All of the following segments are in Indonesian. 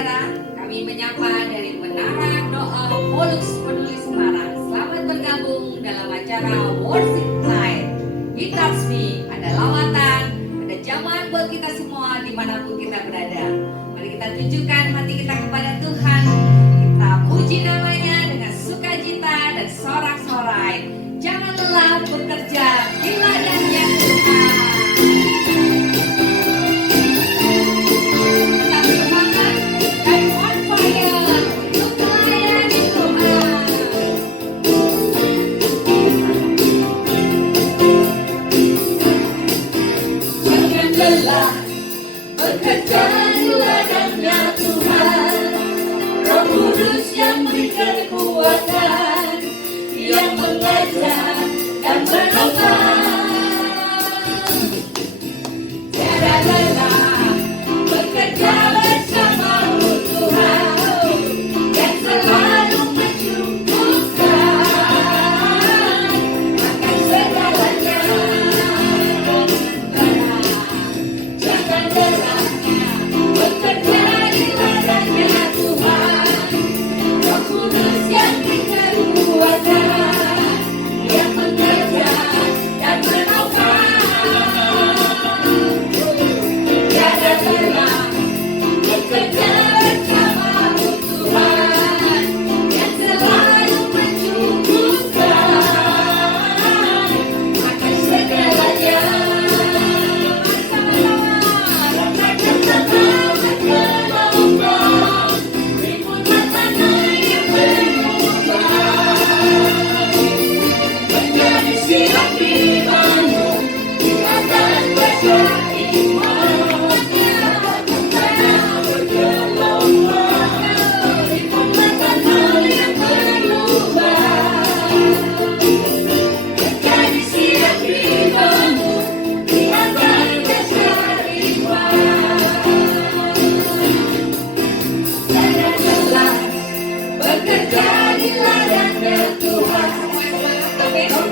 saudara, kami menyapa dari Menara Doa Polus Peduli Semarang. Selamat bergabung dalam acara Worship Night. We Touch Me. Ada lawatan, ada jamuan buat kita semua dimanapun kita berada. Mari kita tunjukkan hati kita kepada Tuhan. Kita puji namanya dengan sukacita dan sorak-sorai. Jangan lelah bekerja di ladangnya Tuhan. Bekerja di ladangnya Tuhan, Roh Kudus yang beri kekuatan, yang mengajar dan menopang. Tiada lelah bekerja bersama-Mu Tuhan, yang selalu mencukupkan akan segalanya. Jangan lelah bekerja di ladangnya Tuhan, Roh Kudus yang beri kekuatan, yang mengajar dan menopang. Tiada lelah bekerja bersama-Mu Tuhan, yang selalu mencukupkan akan segalanya.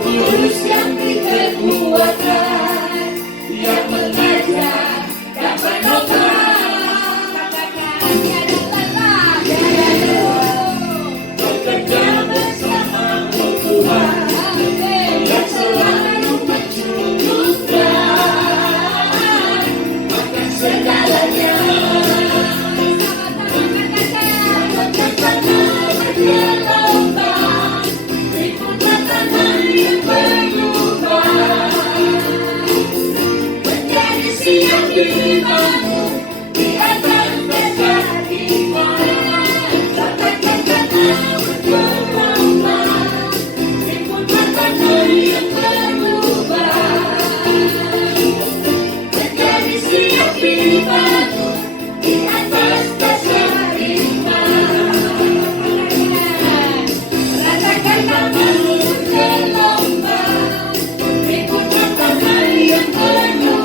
Kudus yang beri kekuatan, yang mengajar dan menopang. Tiada lelah bekerja bersama-Mu Tuhan, yang selalu mencukupkan akan segalanya. Iman-Mu di atas dasar iman, katakan kata bergelombang, timbul makanan yang berubah, menjadi siap iman-Mu di atas dasar iman, katakan kata bergelombang, timbul makanan yang berubah.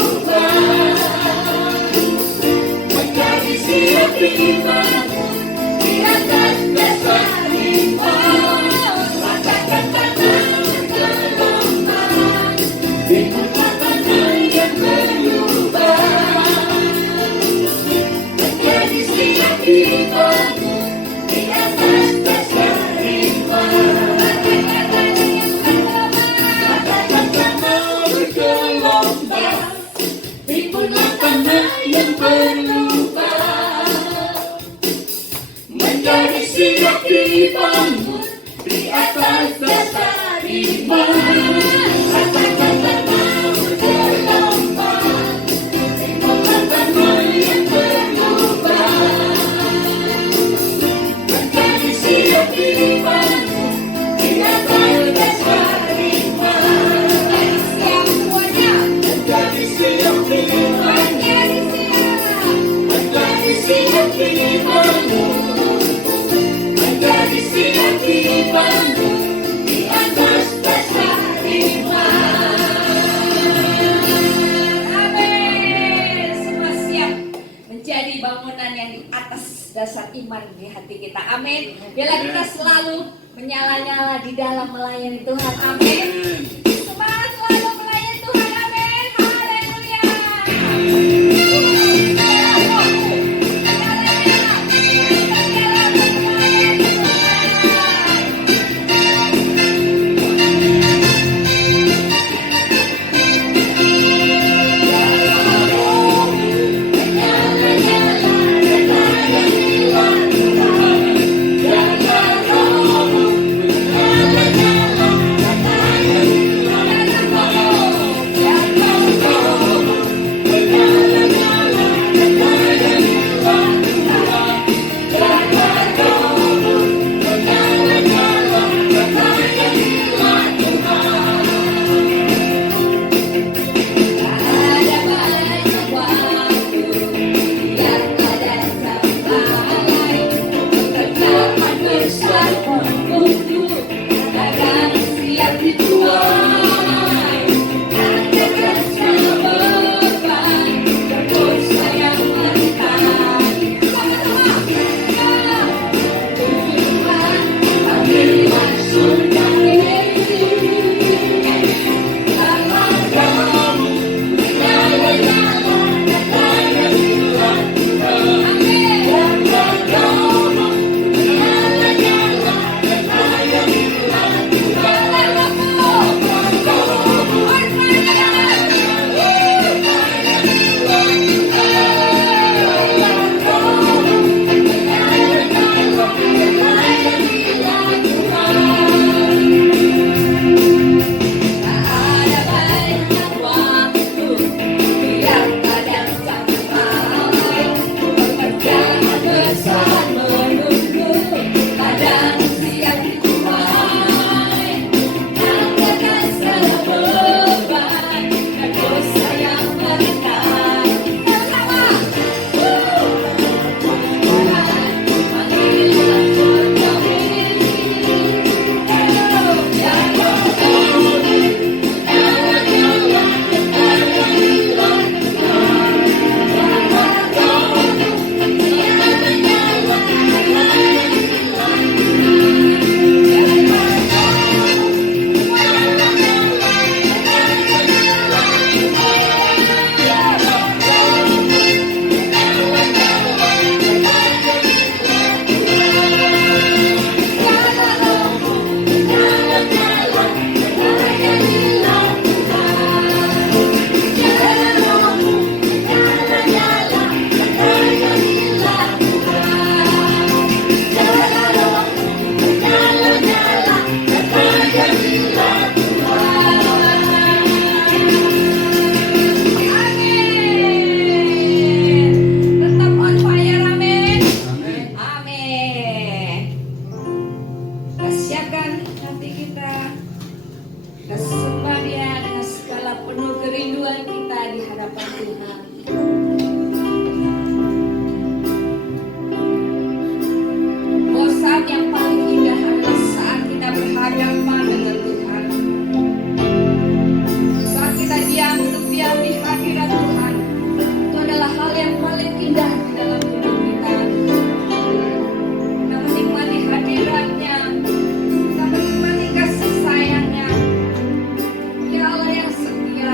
Siap iman-Mu di atas dasar iman, katakan kata bergelombang, timbul makanan yang berubah, menjadi siap iman-Mu di atas dasar iman, katakan kata bergelombang, timbul makanan yang berubah, menjadi siap iman-Mu di atas dasar iman, katakan kata bergelombang, timbul makanan yang berubah, menjadi siap iman-Mu di atas dasar iman. Siap semuanya, menjadi siap iman-Mu, menjadi siap iman-Mu, menjadi siap iman-Mu di atas dasar iman. Amin. Semua siap menjadi bangunan yang di atas dasar iman di hati kita. Amin. Biarlah kita selalu menyala-nyala di dalam melayani Tuhan. Amin. Semangat selalu melayani Tuhan. Amin. Haleluya. siapkan hati kita, kita sembah Dia dengan segala penuh kerinduan kita di hadapan Tuhan. Oh, saat yang paling indah adalah saat kita berhadapan dengan Tuhan. Saat kita diam di hadirat Tuhan, itu adalah hal yang paling indah di dalam hidup kita. Kita menikmati hadiratnya, kita menikmati kasih sayangnya. Ya Allah yang setia,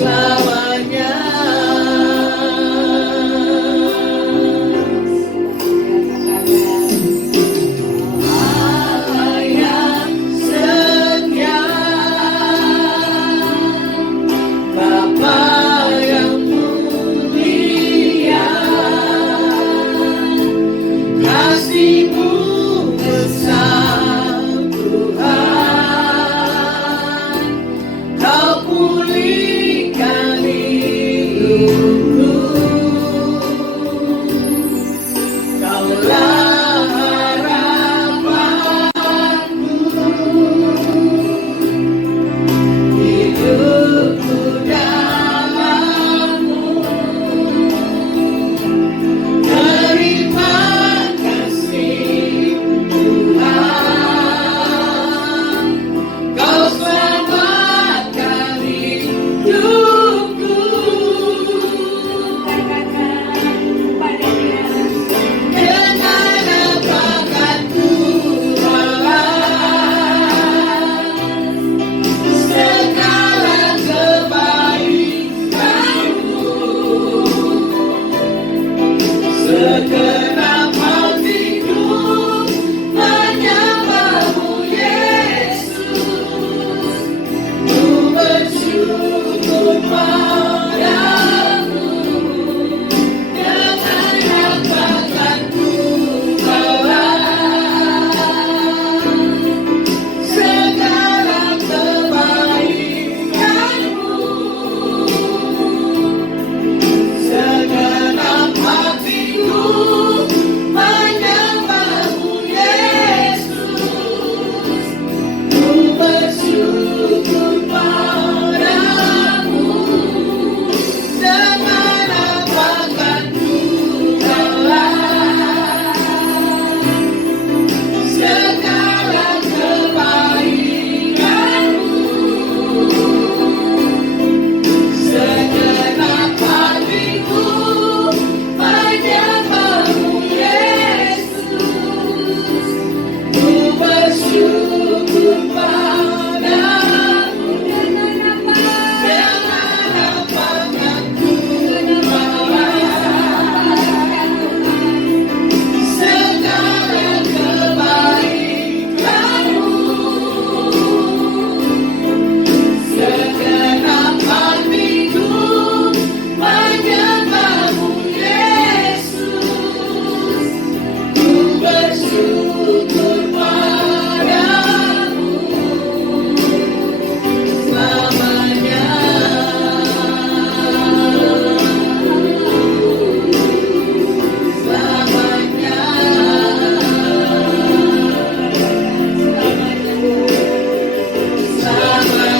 selamanya. Allah yang setia, Bapa yang mulia, kasih-Mu besar Tuhan, Kau pulihkan hidupku, Kaulah harapanku, hidupku dalam-Mu. Terima kasih Tuhan, Kau selamatkan hidupku. Dengan apakah ku balas segala kebaikan-Mu. Segenap hatiku menyembah-Mu, Yesus. Ku bersyukur padamu. Dengan apakah ku balas segala kebaikan-Mu. Segenap hatiku menyembah-Mu, Yesus. Ku bersyukur padamu. Dengan apakah ku balas segala kebaikan-Mu. Segenap hatiku menyembah-Mu, Yesus. Ku bersyukur padamu. Dengan apakah ku balas segala kebaikan-Mu. Segenap hatiku menyembah-Mu, Yesus. Ku bersyukur padamu selamanya. Selamanya. Selamanya.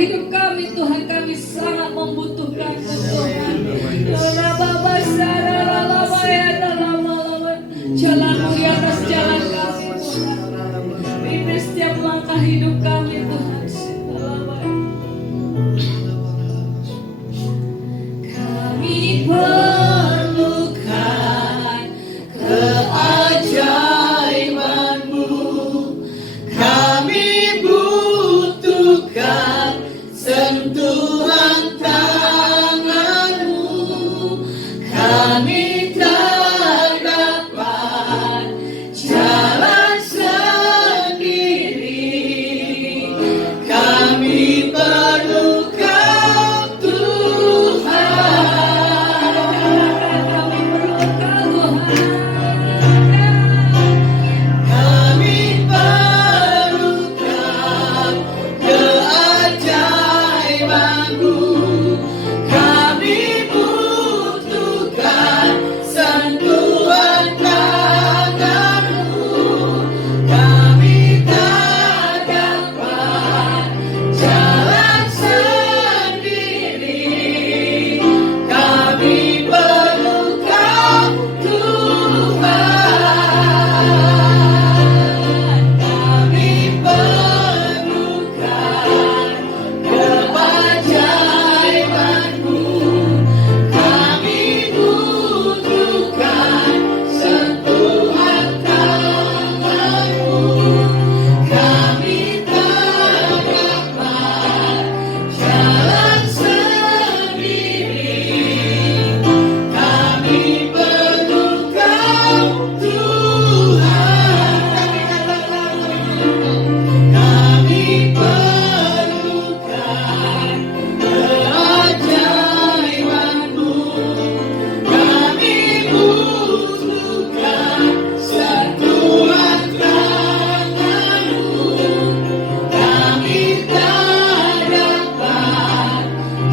hidup kami Tuhan, kami sangat membutuhkan Tuhan. Lala Baba Sara Lala Maya Lala Jalanmu di atas jalan kami Tuhan. Pimpin setiap langkah hidup kami Tuhan. Kami perlukan keajaiban-Mu, kami butuhkan sentuhan tangan-Mu, kami tak dapat jalan sendiri, kami perlu Kau Tuhan. Kami perlukan keajaiban-Mu, kami butuhkan sentuhan tangan-Mu, kami tak dapat jalan sendiri, kami perlu Kau Tuhan. Kami perlukan keajaiban-Mu, kami butuhkan sentuhan tangan-Mu, kami tak dapat jalan sendiri, kami perlu Kau Tuhan. Kami perlukan keajaiban-Mu, kami butuhkan sentuhan tangan-Mu, kami tak dapat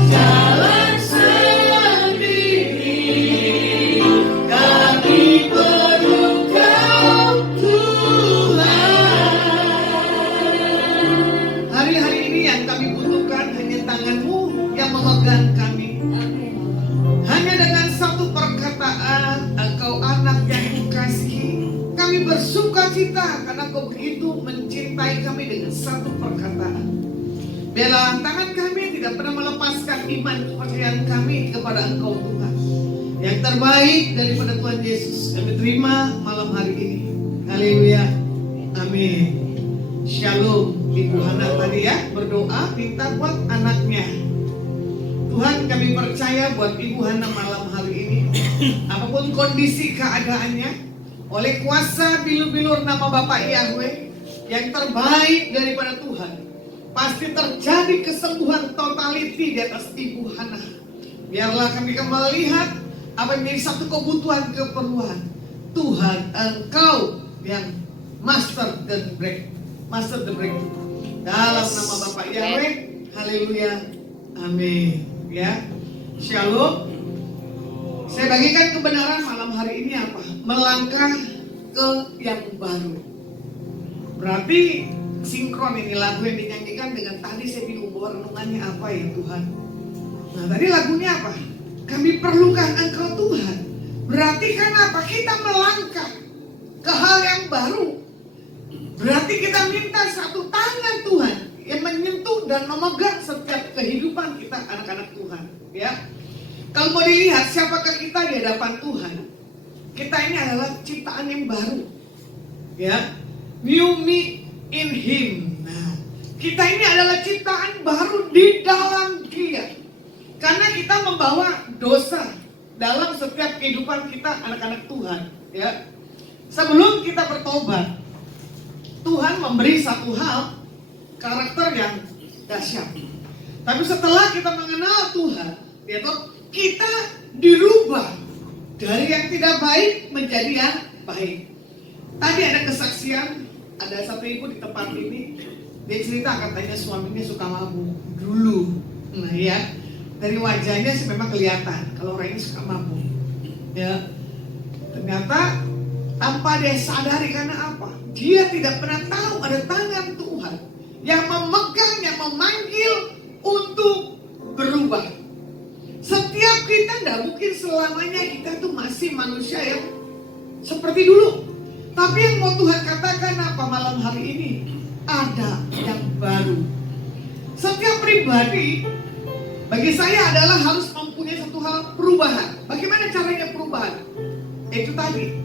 jalan sendiri, kami perlu Kau Tuhan. Hari-hari ini yang kami butuhkan hanya tangan-Mu yang memegang kami. Hanya dengan satu perkataan, Engkau anak yang kukasihi, kami bersuka cita karena Engkau begitu mencintai kami dengan satu perkataan. Biarlah tangan kami tidak pernah melepaskan iman kepercayaan kami kepada Engkau Tuhan. Yang terbaik daripada Tuhan Yesus kami terima malam hari ini. Haleluya. Amin. Shalom. Ibu Hana tadi ya berdoa minta buat anaknya. Tuhan, kami percaya buat Ibu Hana malam hari ini, apapun kondisi keadaannya, oleh kuasa bilur-bilur nama Bapak Yahweh, yang terbaik daripada Tuhan, pasti terjadi kesembuhan totality di atas Ibu Hana. Biarlah kami akan melihat apa yang menjadi satu kebutuhan keperluan. Tuhan, Engkau yang master the breakthrough. Dalam nama Bapak Yahweh, haleluya, amin. Ya, shalom. Saya bagikan kebenaran malam hari ini apa? Melangkah ke yang baru. Berarti sinkron ini lagu yang dinyanyikan dengan tadi saya bingung renungannya apa ya Tuhan. Nah tadi lagunya apa? Kami perlukan Engkau Tuhan. Berarti kan apa? Kita melangkah ke hal yang baru. Berarti kita minta satu tangan Tuhan yang menyentuh dan memegang setiap kehidupan kita anak-anak Tuhan. Ya, kalau mau dilihat siapakah kita di hadapan Tuhan, kita ini adalah ciptaan yang baru. Ya, new me in Him. Nah, kita ini adalah ciptaan baru di dalam Dia. Karena kita membawa dosa dalam setiap kehidupan kita anak-anak Tuhan. Ya, sebelum kita bertobat, Tuhan memberi satu hal, karakter yang dahsyat. Tapi setelah kita mengenal Tuhan, yaitu kita dirubah dari yang tidak baik menjadi yang baik. Tadi ada kesaksian, ada satu ibu di tempat ini, dia cerita katanya suaminya suka mabuk dulu. Nah ya, dari wajahnya sih memang kelihatan kalau orang ini suka mabuk. Ya, ternyata tanpa dia sadari karena apa? Dia tidak pernah tahu ada tangan Tuhan yang memegang, yang memanggil untuk berubah. Setiap kita tidak mungkin selamanya kita tuh masih manusia yang seperti seperti dulu. Tapi yang mau Tuhan katakan apa malam hari ini? Ada yang baru. Setiap pribadi bagi saya adalah harus mempunyai satu hal, perubahan. Bagaimana caranya perubahan? Itu tadi,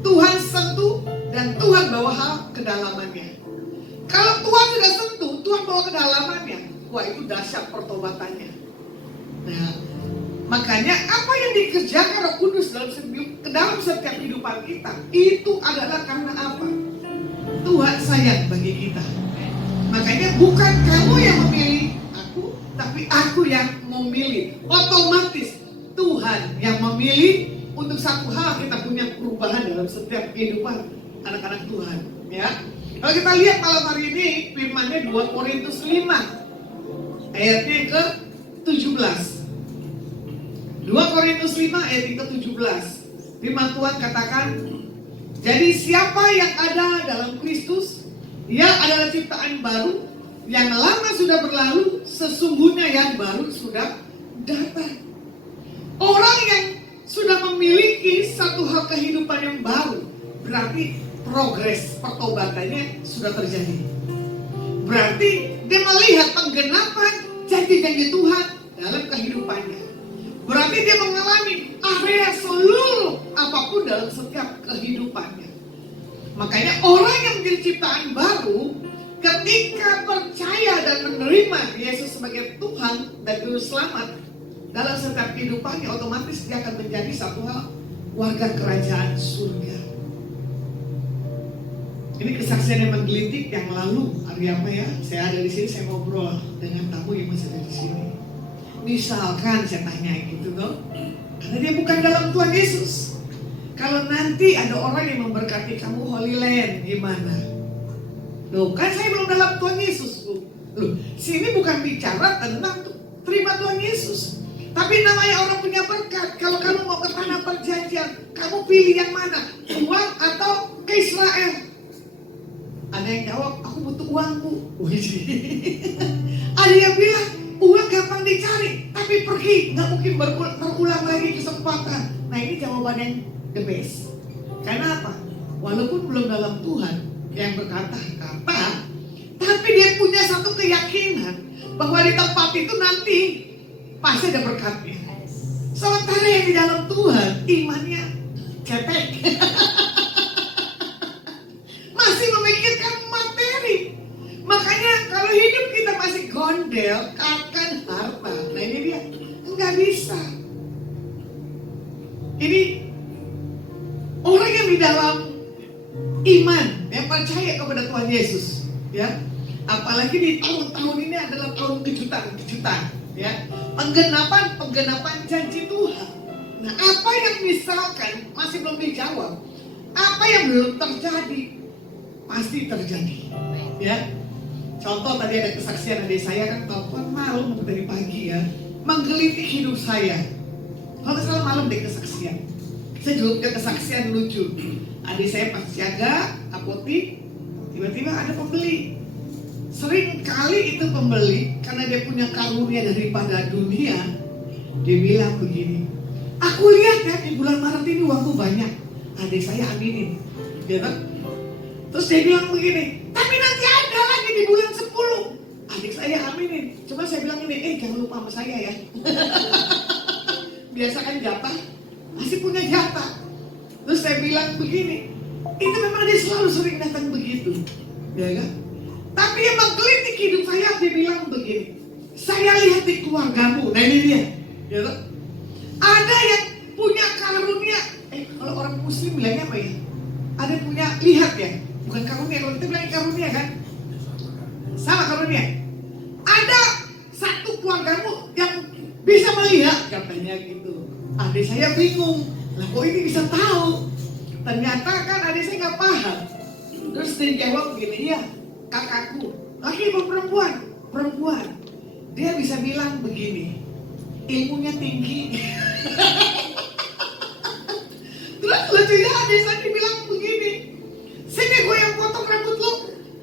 Tuhan sentuh dan Tuhan bawa hal kedalamannya. Kalau Tuhan sudah sentuh, Tuhan bawa kedalamannya, wah itu dahsyat pertobatannya. Nah, makanya apa yang dikerjakan Roh Kudus dalam setiap kehidupan kita, itu adalah karena apa? Tuhan sayang bagi kita. Makanya bukan kamu yang memilih aku, tapi aku yang memilih. Otomatis Tuhan yang memilih untuk satu hal, kita punya perubahan dalam setiap kehidupan anak-anak Tuhan. Ya, kalau kita lihat malam hari ini firman-Nya 2 Korintus 5 ayatnya ke 17. 2 Korintus 5 ayat ke-17. Firman Tuhan katakan, jadi siapa yang ada dalam Kristus, ia adalah ciptaan baru, yang lama sudah berlalu, sesungguhnya yang baru sudah datang. Orang yang sudah memiliki satu hal kehidupan yang baru, berarti progres pertobatannya sudah terjadi. Berarti dia melihat penggenapan janji-janji Tuhan dalam kehidupannya. Berarti dia mengalami area seluruh apapun dalam setiap kehidupannya. Makanya orang yang menjadi ciptaan baru, ketika percaya dan menerima Yesus sebagai Tuhan dan Juru Selamat dalam setiap kehidupannya, otomatis dia akan menjadi satu hal, warga kerajaan surga. Ini kesaksian yang menggelitik yang lalu hari apa ya? Saya ada di sini, saya ngobrol dengan tamu yang masih ada di sini. Misalkan saya tanya gitu toh, karena dia bukan dalam Tuhan Yesus. Kalau nanti ada orang yang memberkati kamu Holy Land, gimana? Loh, kan saya belum dalam Tuhan Yesus. Loh, sini bukan bicara tentang terima Tuhan Yesus. Tapi namanya orang punya berkat. Kalau kamu mau ke tanah perjanjian, kamu pilih yang mana? Uang atau ke Israel? Ada yang jawab, aku butuh uang bu. Ada yang bilang, uang gampang dicari, tapi pergi, nggak mungkin berulang lagi kesempatan. Nah ini jawaban yang the best. Karena apa? Walaupun belum dalam Tuhan yang berkata-kata, tapi dia punya satu keyakinan bahwa di tempat itu nanti pasti ada berkatnya. Sementara yang di dalam Tuhan imannya cetek. Masih memikirkan materi. Makanya kalau hidup kita masih gondel akan harta, nah ini dia, nggak bisa. Ini orang yang di dalam iman, yang percaya kepada Tuhan Yesus, ya. Apalagi di tahun-tahun ini adalah tahun kejutan, ya. Penggenapan janji Tuhan. Nah, apa yang misalkan masih belum dijawab, apa yang belum terjadi, pasti terjadi, ya. Contoh tadi ada kesaksian adik saya kan telepon malam dari pagi ya, menggelitik hidup saya. Kalau salah malam deh kesaksian. Saya juga kesaksian lucu. Adik saya pas jaga apotik, tiba-tiba ada pembeli. Sering kali itu pembeli karena dia punya karunia daripada dunia. Dia bilang begini, aku lihat ya di bulan Maret ini uangku banyak. Adik saya aminin, ya kan? Terus dia bilang begini, tapi nanti ada lagi di bulan 10. Adik saya aminin. Cuma saya bilang ini, jangan lupa sama saya ya. Biasakan jatah, masih punya jatah. Terus saya bilang begini, itu memang dia selalu sering datang begitu, ya kan? Tapi yang menggelitik hidup saya, dia bilang begini, saya lihat di keluargamu. Nah ini dia, ya kan? Ada yang punya karunia, kalau orang Muslim bilangnya apa ya? Ada yang punya lihat ya, bukan karunia. Kalau kita bilang karunia kan, sama karunia. Ada satu keluargamu yang bisa melihat, katanya gitu. Adik saya bingung, lah kok ini bisa tahu? Ternyata kan adik saya nggak paham. Terus dia jawab gini, ya kakakku, laki atau perempuan? Perempuan. Dia bisa bilang begini, ilmunya tinggi. Terus lucunya adik saya bilang begini, sini gue yang potong rambut lo,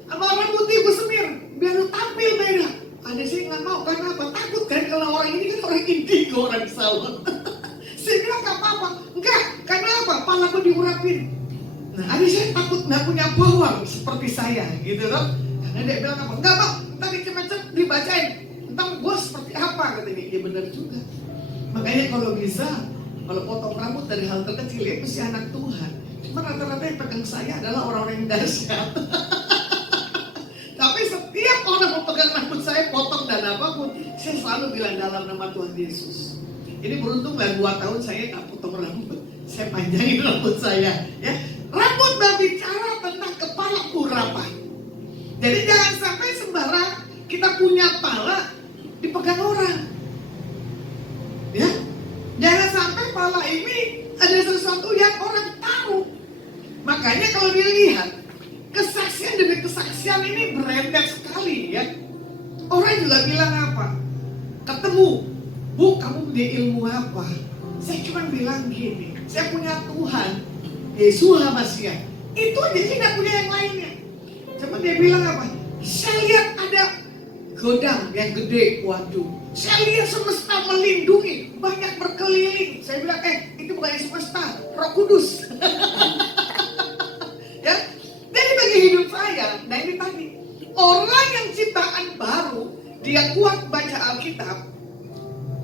sama rambutnya gue semir, biar lo tampil beda. Adik saya nggak mau, karena apa? Takut kan kalau orang ini kan orang indigo, orang sawah. Saya bilang gak apa-apa. Enggak, karena apa? Pala gue diurapin. Nah, adik saya takut nggak punya bawang seperti saya, gitu loh. Karena dia bilang apa? Enggak bang, ntar macam dibacain, ntar gue seperti apa katanya. Ya benar juga. Makanya kalau bisa, kalau potong rambut dari hal terkecil ya mesti anak Tuhan. Cuma rata-rata yang pegang saya adalah orang-orang yang dahsyat. Tapi setiap orang mau pegang rambut saya, potong dan apapun, saya selalu bilang dalam nama Tuhan Yesus. Ini beruntung lah 2 tahun saya nggak potong rambut, saya panjangin rambut saya. Ya, rambut berbicara tentang kepala urapan. Jadi jangan sampai sembarang kita punya pala dipegang orang. Ya, jangan sampai pala ini ada sesuatu yang orang tahu. Makanya kalau dilihat kesaksian demi kesaksian ini berentet sekali ya. Orang juga bilang apa? Ketemu, Bu, kamu punya ilmu apa? Saya cuma bilang gini, saya punya Tuhan, Yesus Masya. Itu aja, saya nggak punya yang lainnya. Cuma dia bilang apa? Saya lihat ada godang yang gede, waduh. Saya lihat semesta melindungi, banyak berkeliling. Saya bilang, itu bukan semesta, Roh Kudus. Ya, jadi bagi hidup saya, nah ini tadi, orang yang ciptaan baru, dia kuat baca Alkitab,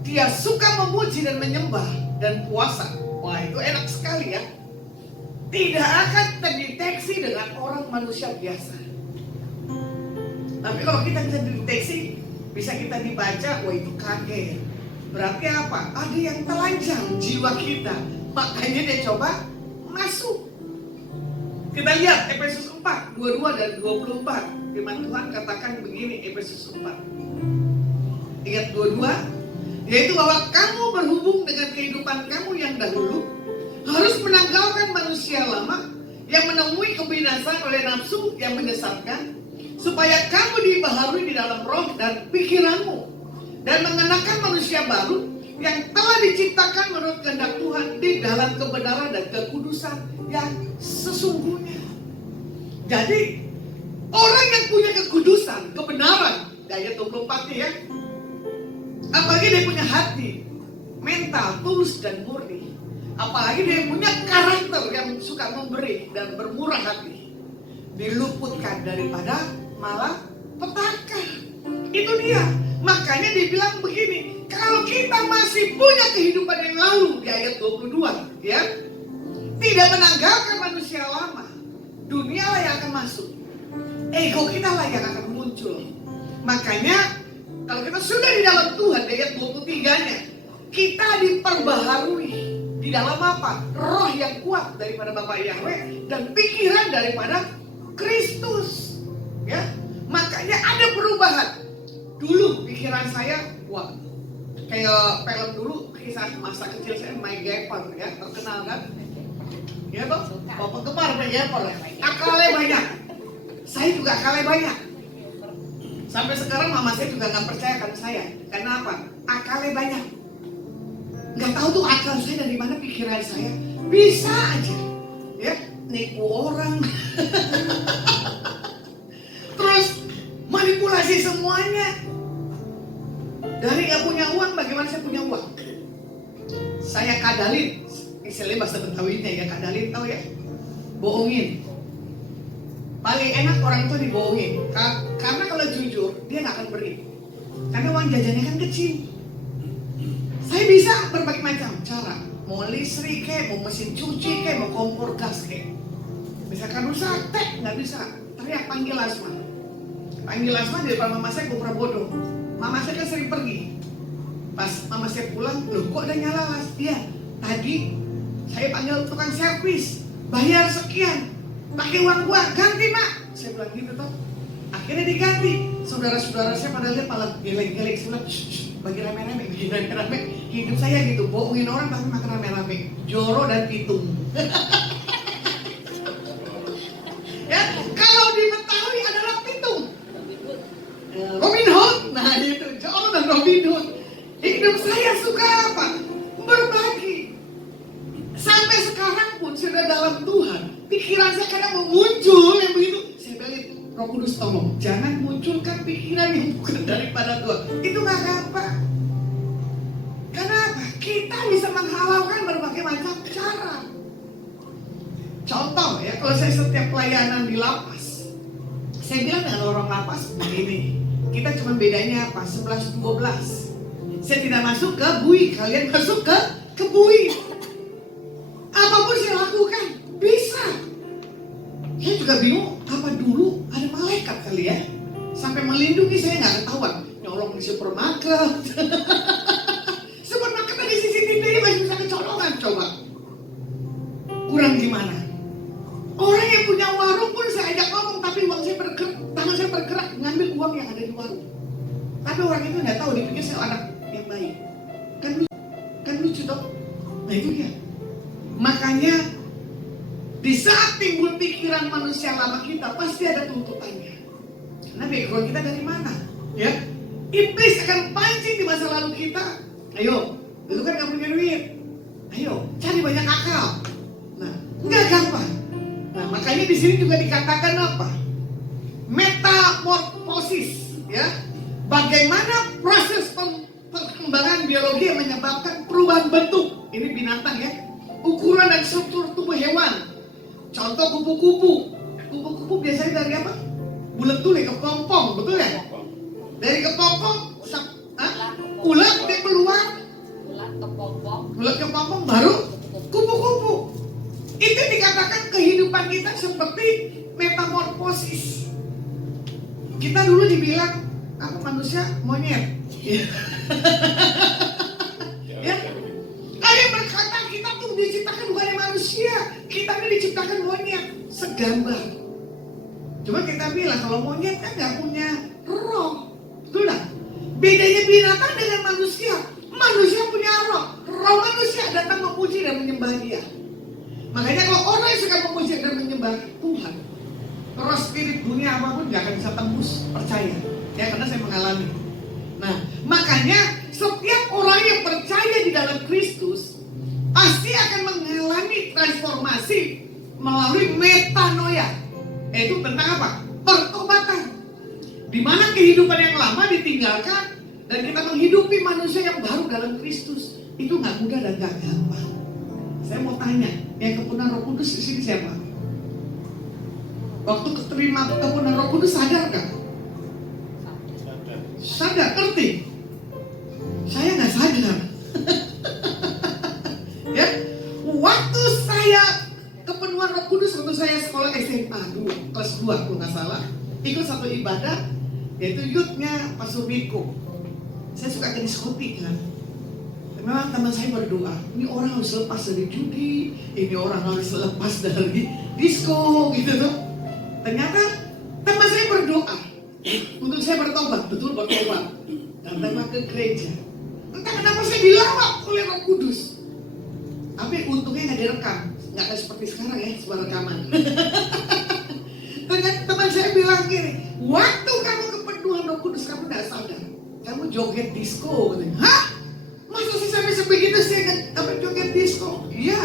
dia suka memuji dan menyembah dan puasa. Wah, itu enak sekali ya. Tidak akan terdeteksi dengan orang manusia biasa. Tapi kalau kita bisa dideteksi, bisa kita dibaca, wah itu kaget. Berarti apa? Ada yang telanjang jiwa kita. Makanya dia coba masuk. Kita lihat Efesus 4, 22 dan 24. Firman Tuhan katakan begini, Efesus 4. Ingat 22? Yaitu bahwa kamu berhubung dengan kehidupan kamu yang dahulu, harus menanggalkan manusia lama yang menemui kebinasan oleh nafsu yang menyesatkan, supaya kamu dibaharui di dalam roh dan pikiranmu, dan mengenakan manusia baru yang telah diciptakan menurut kehendak Tuhan di dalam kebenaran dan kekudusan yang sesungguhnya. Jadi orang yang punya kekudusan, kebenaran, ayat 24 ya, apalagi dia punya hati mental tulus dan murni, apalagi dia punya karakter yang suka memberi dan bermurah hati, diluputkan daripada malah petaka. Itu dia. Makanya dibilang begini, kalau kita masih punya kehidupan yang lalu di ayat 22 ya, tidak menanggalkan manusia lama, dunia lah yang akan masuk, ego kita lah yang akan muncul. Makanya kalau kita sudah di dalam Tuhan, di ayat 23-nya, kita diperbaharui di dalam apa? Roh yang kuat daripada Bapa Yahweh dan pikiran daripada Kristus. Ya, makanya ada perubahan. Dulu pikiran saya, wah, kayak film dulu kisah masa kecil saya main Gepper ya, terkenal kan? Ya toh, bapak gemar main Gepper. Akalnya banyak. Saya juga akalnya banyak. Sampai sekarang mama saya juga nggak percaya kan saya. Karena apa? Akalnya banyak. Nggak tahu tuh akal saya dari mana, pikiran saya bisa aja, ya, nipu orang. Terus manipulasi semuanya. Dari nggak punya uang, bagaimana saya punya uang? Saya kadalin, istilahnya bahasa Betawinya ya, kadalin, tahu ya? Bohongin. Paling enak orang itu dibohongin. Karena kalau jujur, dia nggak akan beri. Karena uang jajannya kan kecil. Saya bisa berbagai macam cara. Mau listrik kayak, mau mesin cuci kayak, mau kompor gas kayak. Misalkan rusak, nggak bisa. Teriak panggil Asma. Panggil Asma di depan mama saya, gue pernah bodoh. Mama saya kan sering pergi. Pas mama saya pulang, loh kok udah nyala las? Iya, tadi saya panggil tukang servis, bayar sekian, pakai uang gua, ganti mak. Saya bilang gitu toh. Akhirnya diganti. Saudara-saudara saya pada lihat malah geleng-geleng. Saya bilang, bagi rame-rame, bagi rame-rame. Hidup saya gitu, bohongin orang tapi makan rame-rame. Joro dan pitung. Ya, kalau di Betawi adalah pitung. Robin Hood, nah itu, Joro dan Robin Hood. Hidup saya suka apa? Berbagi. Sampai sekarang pun sudah dalam Tuhan, pikiran saya kadang muncul yang begitu. Saya bilang, Roh Kudus tolong, jangan munculkan pikiran yang bukan daripada Tuhan. Itu gak gampang. Kenapa? Kita bisa menghalalkan berbagai macam cara. Contoh ya, kalau saya setiap pelayanan di lapas, saya bilang dengan orang lapas begini, kita cuma bedanya apa? 11-12. Saya tidak masuk ke bui, kalian masuk ke bui. Apapun saya lakukan, bisa. Saya juga bingung, apa dulu ada malaikat kali ya? Sampai melindungi saya nggak ketahuan. Nyolong di supermarket. Supermarket ada CCTV masih bisa kecolongan, coba. Kurang gimana? Orang yang punya warung pun saya ajak ngomong, tapi uang saya bergerak, tangan saya bergerak ngambil uang yang ada di warung. Tapi orang itu nggak tahu, dipikir saya anak yang baik. Kan lucu dong. Nah itu dia. Makanya di saat timbul pikiran manusia lama kita pasti ada tuntutannya. Karena background kita dari mana? Ya, iblis akan pancing di masa lalu kita. Ayo, dulu kan nggak punya duit. Ayo, cari banyak akal. Nah, nggak gampang. Nah, makanya di sini juga dikatakan apa? Metamorfosis, ya. Bagaimana proses perkembangan biologi yang menyebabkan perubahan bentuk. Ini binatang ya. Ukuran dan struktur tubuh hewan. Contoh kupu-kupu. Kupu-kupu biasanya dari apa? Bulat tuli, kepompong, betul ya? Dari kepompong, ulat dia keluar. Ulat kepompong baru kupu-kupu. Itu dikatakan kehidupan kita seperti metamorfosis. Kita dulu dibilang aku manusia monyet. Ya. Ada yang berkata kita tuh diciptakan bukan manusia, kita ini diciptakan monyet, segambar. Cuma kita bilang kalau monyet kan nggak punya roh, betul nggak? Bedanya binatang dengan manusia, manusia punya roh, roh manusia datang memuji dan menyembah Dia. Makanya kalau orang yang suka memuji dan menyembah Tuhan, roh spirit dunia apapun nggak akan bisa tembus, percaya. Ya karena saya mengalami. Nah, makanya setiap orang yang percaya di dalam Kristus pasti akan mengalami transformasi melalui metanoia. Itu tentang apa? Pertobatan. Di mana kehidupan yang lama ditinggalkan dan kita menghidupi manusia yang baru dalam Kristus. Itu nggak mudah dan nggak gampang. Saya mau tanya, yang kepenuhan Roh Kudus di sini siapa? Waktu keterima kepenuhan Roh Kudus sadar nggak? Sadar, ngerti? Saya nggak sadar. Ya, waktu saya kepenuhan Roh Kudus, waktu saya sekolah SMA kelas 2 kalau nggak salah, ikut satu ibadah, yaitu youth-nya Pak Sumiko. Saya suka ke diskotik kan. Memang teman saya berdoa, ini orang harus lepas dari judi, ini orang harus lepas dari disco gitu tuh. Ternyata teman saya berdoa untuk saya bertobat, betul bertobat, datang ke gereja. Entah kenapa saya dilawat oleh Roh Kudus. Tapi untungnya nggak direkam, nggak kayak seperti sekarang ya, sebuah rekaman. Ternyata teman saya bilang gini, waktu kamu kepenuhan Roh Kudus kamu nggak sadar, kamu joget disco, katanya. Hah? Masa sih sampai sebegitu sih sampai joget disco? Iya.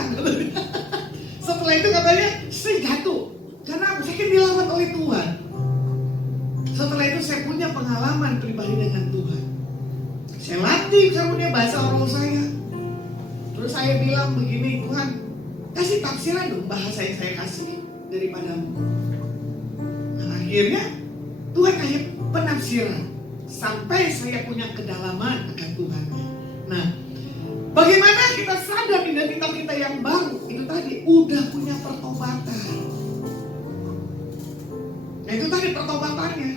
Setelah itu katanya saya jatuh, karena saya kan dilawat oleh Tuhan. Setelah itu saya punya pengalaman pribadi dengan Tuhan. Saya latih karunia bahasa roh saya. Terus saya bilang begini, Tuhan kasih tafsiran dong bahasa yang saya kasih daripadamu. Nah, akhirnya Tuhan kasih penafsiran sampai saya punya kedalaman akan Tuhan. Nah, bagaimana kita sadar identitas kita yang baru? Itu tadi udah punya pertobatan. Nah, itu tadi pertobatannya.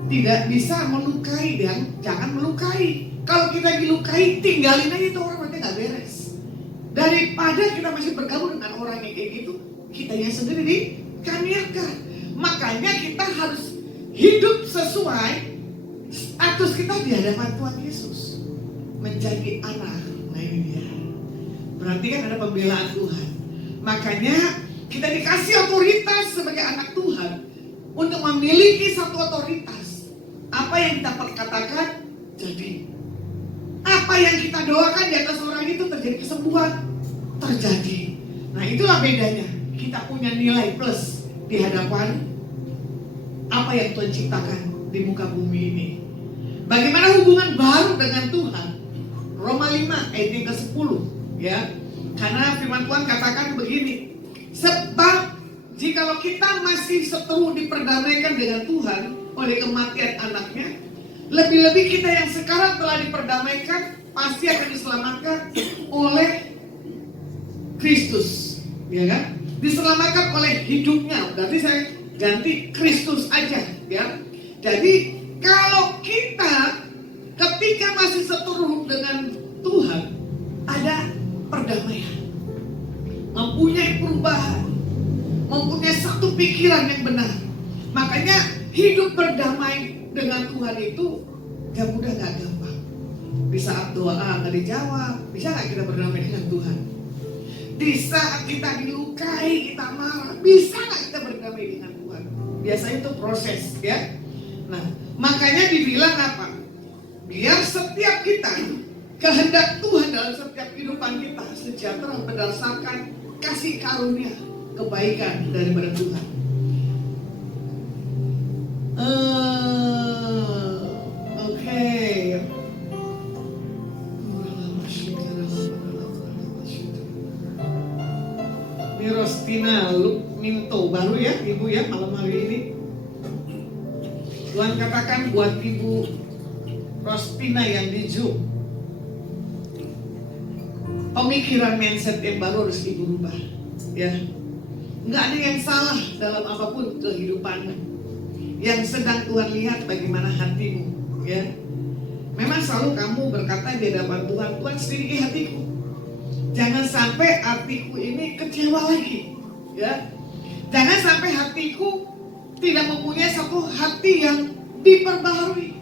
Tidak bisa melukai dan jangan melukai. Kalau kita dilukai, tinggalin aja itu orang, berarti nggak beres. Daripada kita masih bergabung dengan orang yang kayak gitu, kitanya sendiri dikaniakan. Makanya kita harus hidup sesuai status kita di hadapan Tuhan Yesus. Menjadi anak. Nah ini dia. Berarti kan ada pembelaan Tuhan. Makanya kita dikasih otoritas sebagai anak Tuhan untuk memiliki satu otoritas. Apa yang kita perkatakan jadi. Apa yang kita doakan di atas orang itu terjadi kesembuhan, terjadi. Nah itulah bedanya. Kita punya nilai plus di hadapan apa yang Tuhan ciptakan di muka bumi ini. Bagaimana hubungan baru dengan Tuhan? Roma 5 ayat yang ke-10 ya. Karena firman Tuhan katakan begini, Sebab jikalau kita masih seteru diperdamaikan dengan Tuhan oleh kematian anaknya, lebih-lebih kita yang sekarang telah diperdamaikan pasti akan diselamatkan oleh Kristus, ya kan? Diselamatkan oleh hidupnya. Berarti saya ganti Kristus aja, ya. Jadi kalau kita ketika masih seteru dengan Tuhan, ada perdamaian, mempunyai perubahan, mempunyai satu pikiran yang benar. Makanya hidup berdamai dengan Tuhan itu gak mudah, gak gampang. Di saat doa gak dijawab, bisa gak kita berdamai dengan Tuhan? Di saat kita dilukai, kita marah, bisa gak kita berdamai dengan Tuhan? Biasanya itu proses, ya. Nah, makanya dibilang apa? Biar setiap kita, kehendak Tuhan dalam setiap kehidupan kita sejahtera berdasarkan kasih karunia, kebaikan daripada Tuhan. Oke. Ini Rostina Minto baru ya Ibu ya malam hari ini. Tuhan katakan buat Ibu Rostina yang di Zoom, pemikiran mindset yang baru harus Ibu rubah, ya. Nggak ada yang salah dalam apapun kehidupanmu. Yang sedang Tuhan lihat bagaimana hatimu, ya. Memang selalu kamu berkata di hadapan Tuhan, Tuhan selidiki hatiku. Jangan sampai hatiku ini kecewa lagi, ya. Jangan sampai hatiku tidak mempunyai satu hati yang diperbaharui.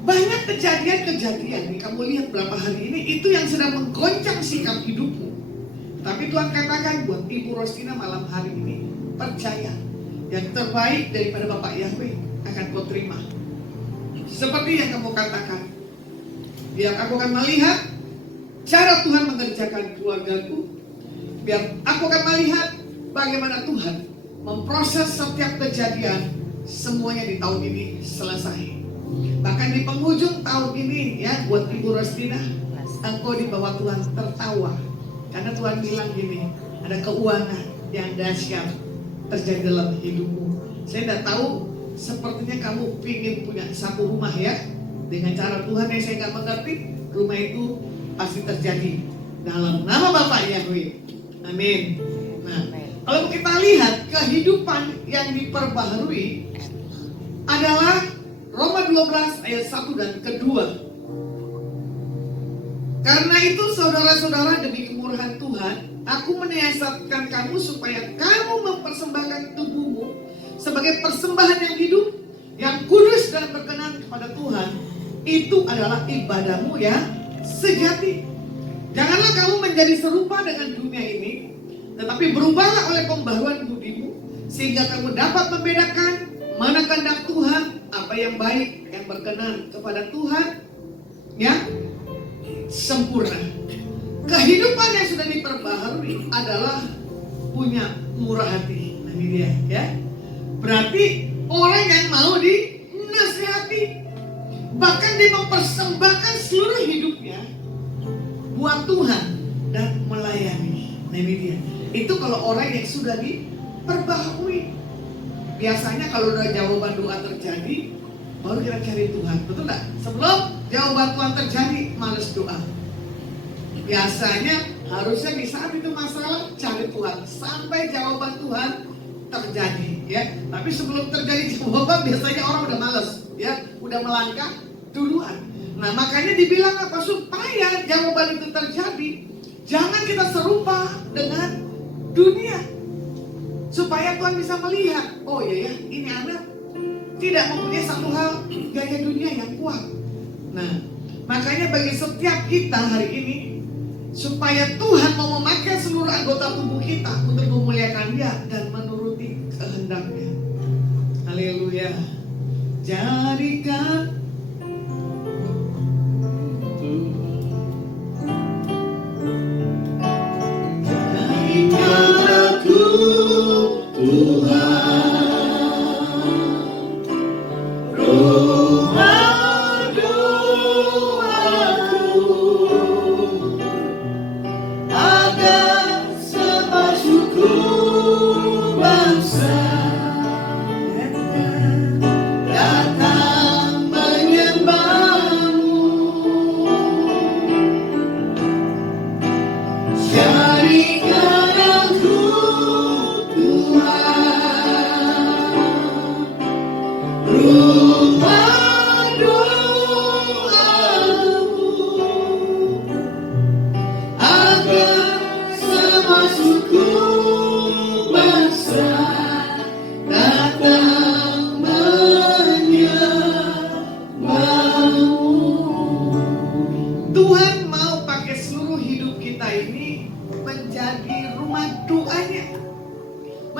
Banyak kejadian-kejadian nih kamu lihat berapa hari ini itu yang sedang menggoncang sikap hidupmu. Tapi Tuhan katakan buat Ibu Rostina malam hari ini, percaya yang terbaik daripada Bapak Yahweh akan kau terima. Seperti yang kamu katakan, biar aku akan melihat cara Tuhan mengerjakan keluargaku. Biar aku akan melihat bagaimana Tuhan memproses setiap kejadian, semuanya di tahun ini selesai. Bahkan di penghujung tahun ini ya, buat Ibu Rostina, engkau di bawah Tuhan tertawa. Karena Tuhan bilang gini, ada keuangan yang dahsyat terjadi dalam hidupmu. Saya tidak tahu, sepertinya kamu ingin punya satu rumah ya. Dengan cara Tuhan yang saya nggak mengerti, rumah itu pasti terjadi dalam nama Bapak Yahweh. Amin. Nah, kalau kita lihat kehidupan yang diperbaharui adalah Roma 12 ayat 1 dan kedua. Karena itu saudara-saudara, demi kemurahan Tuhan, aku menasihatkan kamu supaya kamu mempersembahkan tubuhmu sebagai persembahan yang hidup, yang kudus dan berkenan kepada Tuhan. Itu adalah ibadahmu yang sejati. Janganlah kamu menjadi serupa dengan dunia ini, tetapi berubahlah oleh pembaharuan budimu, sehingga kamu dapat membedakan mana kehendak Tuhan, apa yang baik, yang berkenan kepada Tuhan, ya, sempurna. Kehidupan yang sudah diperbaharui adalah punya murah hati. Nah ini dia, ya. Berarti orang yang mau dinasihati, bahkan dia mempersembahkan seluruh hidupnya buat Tuhan dan melayani. Nah ini dia. Itu kalau orang yang sudah diperbaharui. Biasanya kalau udah jawaban doa terjadi, baru kita cari Tuhan, betul nggak? Sebelum jawaban Tuhan terjadi, males doa. Biasanya harusnya di saat itu masalah cari Tuhan sampai jawaban Tuhan terjadi, ya. Tapi sebelum terjadi jawaban, biasanya orang udah males, ya, udah melangkah duluan. Nah makanya dibilang apa? Supaya jawaban itu terjadi, jangan kita serupa dengan dunia. Supaya Tuhan bisa melihat, oh iya ya, ini anak tidak mempunyai satu hal gaya dunia yang kuat. Nah, makanya bagi setiap kita hari ini, supaya Tuhan mau memakai seluruh anggota tubuh kita untuk memuliakan Dia dan menuruti kehendaknya. Haleluya. Jadikan agar semua syukur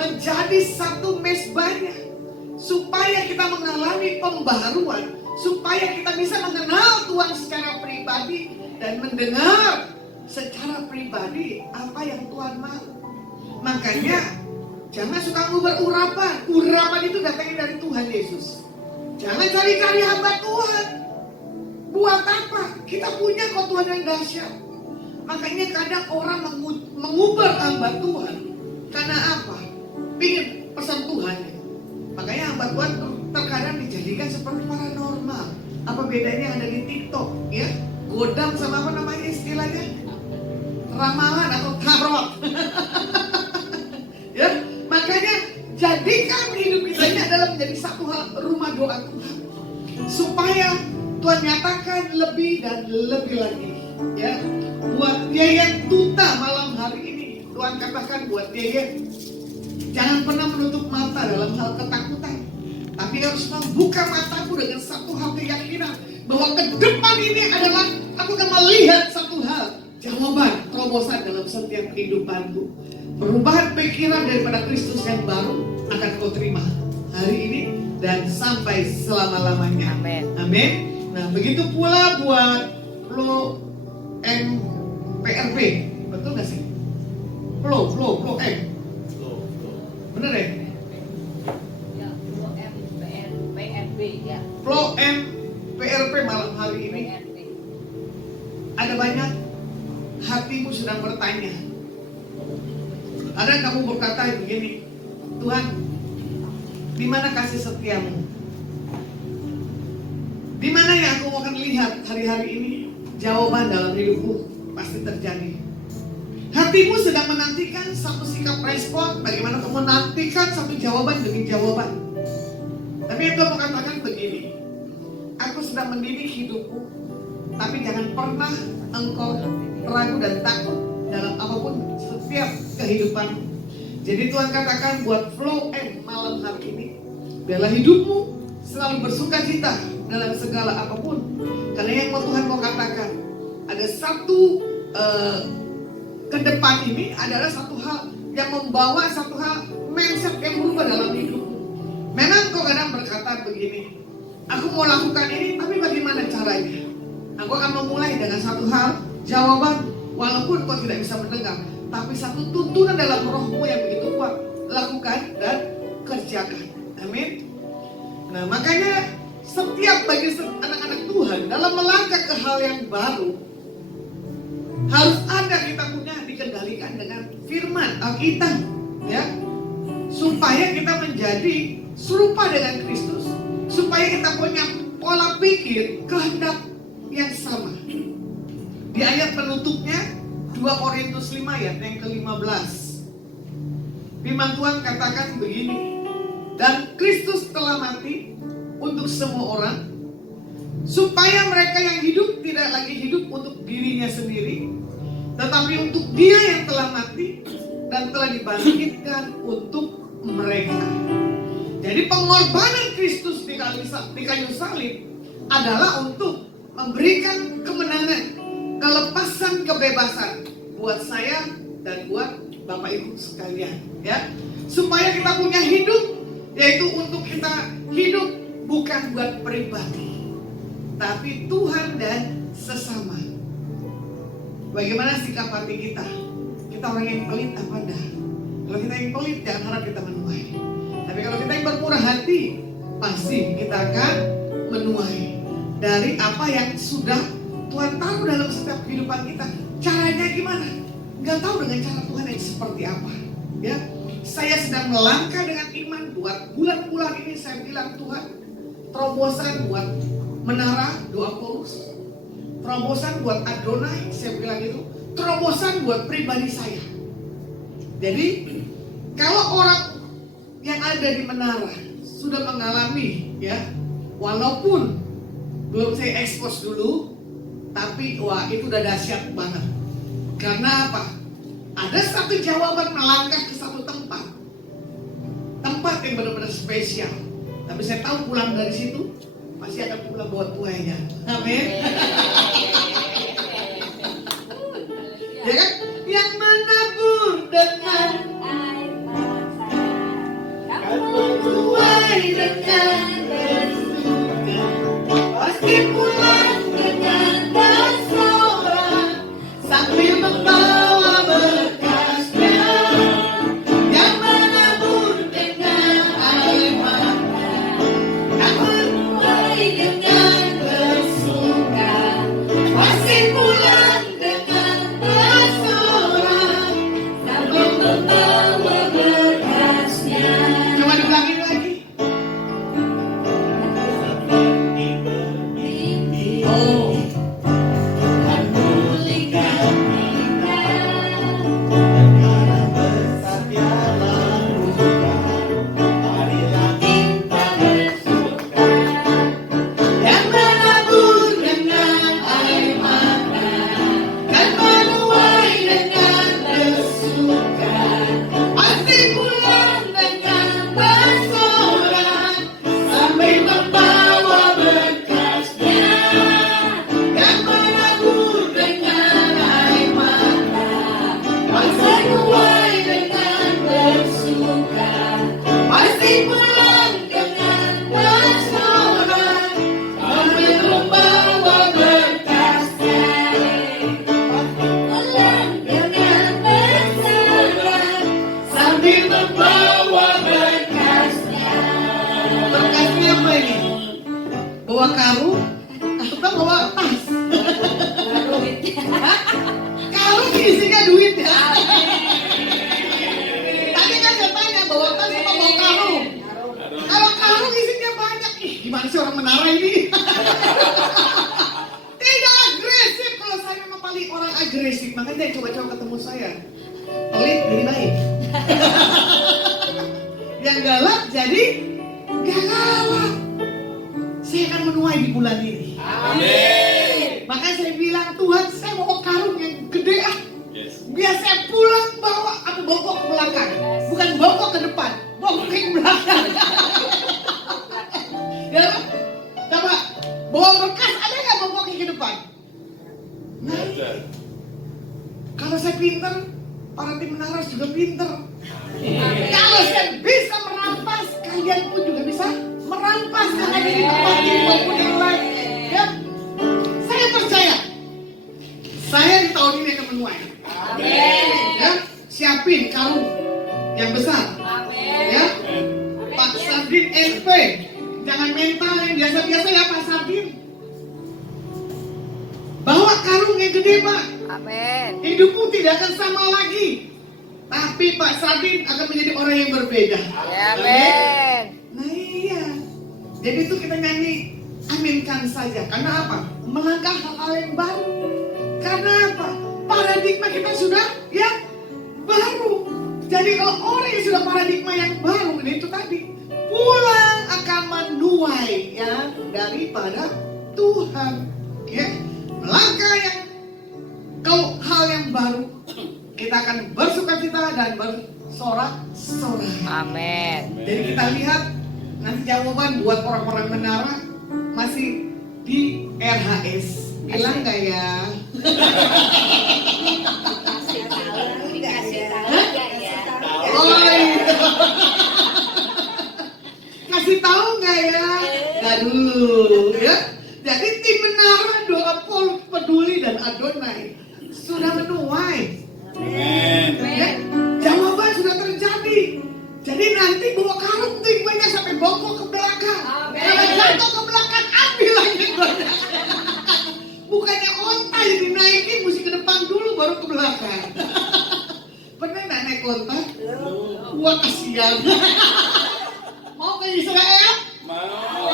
menjadi satu mezbahnya, supaya kita mengalami pembaharuan, supaya kita bisa mengenal Tuhan secara pribadi dan mendengar secara pribadi apa yang Tuhan mau. Makanya jangan suka ngubur urapan. Urapan itu datangnya dari Tuhan Yesus. Jangan cari-cari hamba Tuhan. Buat apa? Kita punya kok Tuhan yang dahsyat. Makanya kadang orang mengubur hamba Tuhan karena apa? Pingin pesan Tuhan. Makanya hamba Tuhan terkadang dijadikan seperti paranormal. Apa bedanya ada di TikTok, ya? Godam sama apa namanya istilahnya? Ramalan atau tarot. Ya, makanya jadikan hidup kita ini adalah menjadi satu hal rumah doa Tuhan, supaya Tuhan nyatakan lebih dan lebih lagi. Ya, buat Yayan Tuta malam hari ini, Tuhan katakan buat Yayan, jangan pernah menutup mata dalam hal ketakutan, tapi harus membuka matamu dengan satu hal keyakinan bahwa ke depan ini adalah aku akan melihat satu hal, jawaban, terobosan dalam setiap kehidupanku. Perubahan pikiran daripada Kristus yang baru akan kau terima hari ini dan sampai selama-lamanya. Amin. Amin. Nah, begitu pula buat Flow MPRP. Betul gak sih? Flow M. Bener ya? Ya, PNB ya. Flow MPRP malam hari ini ada banyak hatimu sedang bertanya. Ada kamu berkata begini, Tuhan, di mana kasih setiamu? Di mana yang aku akan lihat hari-hari ini? Jawaban dalam hidupmu pasti terjadi. Hatimu sedang menantikan satu sikap respon, bagaimana kamu menantikan satu jawaban demi jawaban. Tapi yang kamu katakan begini, aku sedang mendidik hidupmu, tapi jangan pernah engkau ragu dan takut dalam apapun setiap kehidupanmu. Jadi Tuhan katakan buat Flow M malam hari ini, biarlah hidupmu selalu bersukacita dalam segala apapun. Karena yang Tuhan mau katakan, ada satu ke depan ini adalah satu hal yang membawa satu hal mindset yang berubah dalam hidupmu. Memang kau kadang berkata begini, aku mau lakukan ini, tapi bagaimana caranya? Aku akan memulai dengan satu hal, jawaban, walaupun kau tidak bisa mendengar, tapi satu tuntunan dalam rohmu yang begitu kuat, lakukan dan kerjakan. Amin. Nah, makanya setiap bagi anak-anak Tuhan dalam melangkah ke hal yang baru, harus ada kita punya dikendalikan dengan firman Alkitab, ya, supaya kita menjadi serupa dengan Kristus, supaya kita punya pola pikir kehendak yang sama. Di ayat penutupnya 2 Korintus 5 ayat yang ke-15, firman Tuhan katakan begini, dan Kristus telah mati untuk semua orang, supaya mereka yang hidup tidak lagi hidup untuk dirinya sendiri, tetapi untuk Dia yang telah mati dan telah dibangkitkan untuk mereka. Jadi pengorbanan Kristus di kayu salib adalah untuk memberikan kemenangan, kelepasan, kebebasan buat saya dan buat Bapak Ibu sekalian, ya, supaya kita punya hidup, yaitu untuk kita hidup bukan buat pribadi, tapi Tuhan dan sesama. Bagaimana sikap hati kita? Kita orang yang pelit apa enggak? Kalau kita yang pelit, jangan harap kita menuai. Tapi kalau kita yang bermurah hati, pasti kita akan menuai dari apa yang sudah Tuhan taruh dalam setiap kehidupan kita. Caranya gimana? Gak tahu dengan cara Tuhan yang seperti apa, ya. Saya sedang melangkah dengan iman buat bulan-bulan ini. Saya bilang, Tuhan, terobosan buat menara doa Paulus, terobosan buat Adonai, saya bilang itu terobosan buat pribadi saya. Jadi kalau orang yang ada di menara sudah mengalami, ya, walaupun belum saya expose dulu, tapi wah itu udah dahsyat banget. Karena apa? Ada satu jawaban melangkah ke satu tempat yang benar-benar spesial. Tapi saya tahu pulang dari situ pasti akan pulang bawa tuanya. Amin. Ya kan? Yang menabur dengan menuai dengan bersuka, pasti pulang dengan bersorak sambil membawa berkasnya yang menabur dengan air mata dan menuai dengan bersuka, pasti pulang dengan bersorak sambil membawa berkasnya. Coba diulangin lagi. Oh, dan pulihkan kita perkara bersalah luka, marilah kita bersuka yang menabur dengan air mata dan menuai dengan bersuka, pasti pulang dengan bersorak sambil membawa berkasnya yang menabur dengan air mata, pasti menuai dengan bersuka, pasti pulang dengan bersorak sambil membawa berkasnya, pulang dengan bersorak sambil membawa berkasnya. Berkasnya apa ini? Bawa karung atau bawa tas? Karung isinya duit ya. Tadi kan saya tanya bawa tas atau bawa karung? Kalau karung isinya banyak, ih gimana sih orang menara ini? Tidak agresif, kalau saya memang paling orang agresif, makanya dia coba-coba ketemu saya. Pelit jadi baik. Yang galak jadi gak galak. Saya akan menuai di bulan ini. Amin. Makanya saya bilang, Tuhan saya bawa karung yang gede ah. Yes. Biar saya pulang bawa atau bawa ke belakang. Bukan bawa ke depan, bawa ke belakang. Ya kan? Coba, bawa berkas ada nggak bawa ke depan? Nah, Ada. kalau saya pinter, para tim menaras juga pinter. Kalau saya bisa merampas, kalian pun juga bisa merampas yang ada di tempat ini maupun yang lain. Ya, saya percaya. Saya di tahun ini akan menuai. Ya, siapin karung yang besar. Ya, Pak Sardin SP, jangan mental yang biasa-biasa ya Pak Sardin. Bawa karung yang gede Pak. Amin. Hidupmu tidak akan sama lagi. Tapi Pak Sardin akan menjadi orang yang berbeda. Amin. Nah iya. Jadi itu kita nyanyi aminkan saja. Karena apa? Melangkah hal-hal yang baru. Karena apa? Paradigma kita sudah yang baru. Jadi kalau orang yang sudah paradigma yang baru, itu tadi pulang akan menuai ya daripada Tuhan. Ya, melangkah yang hal yang baru, kita akan bersukacita dan bersorak-sorai. Amin. Jadi kita lihat nanti jawaban buat orang-orang menara masih di RHS. Bilang nggak ya? Dikasih tahu nggak ya? Oh iya. Kasih tahu nggak ya? Nggak dulu ya. Jadi tim menara doa peduli dan Adonai sudah menuai. Amin. Ya, jawaban sudah terjadi. Jadi nanti bawa karung tuh yang banyak sampai bongkok ke belakang. Kalau jatuh ke belakang ambil lagi banyak. Bukannya onta yang dinaikin mesti ke depan dulu baru ke belakang. Pernah nggak naik onta? Wah kasihan. Mau ke Israel? Mau.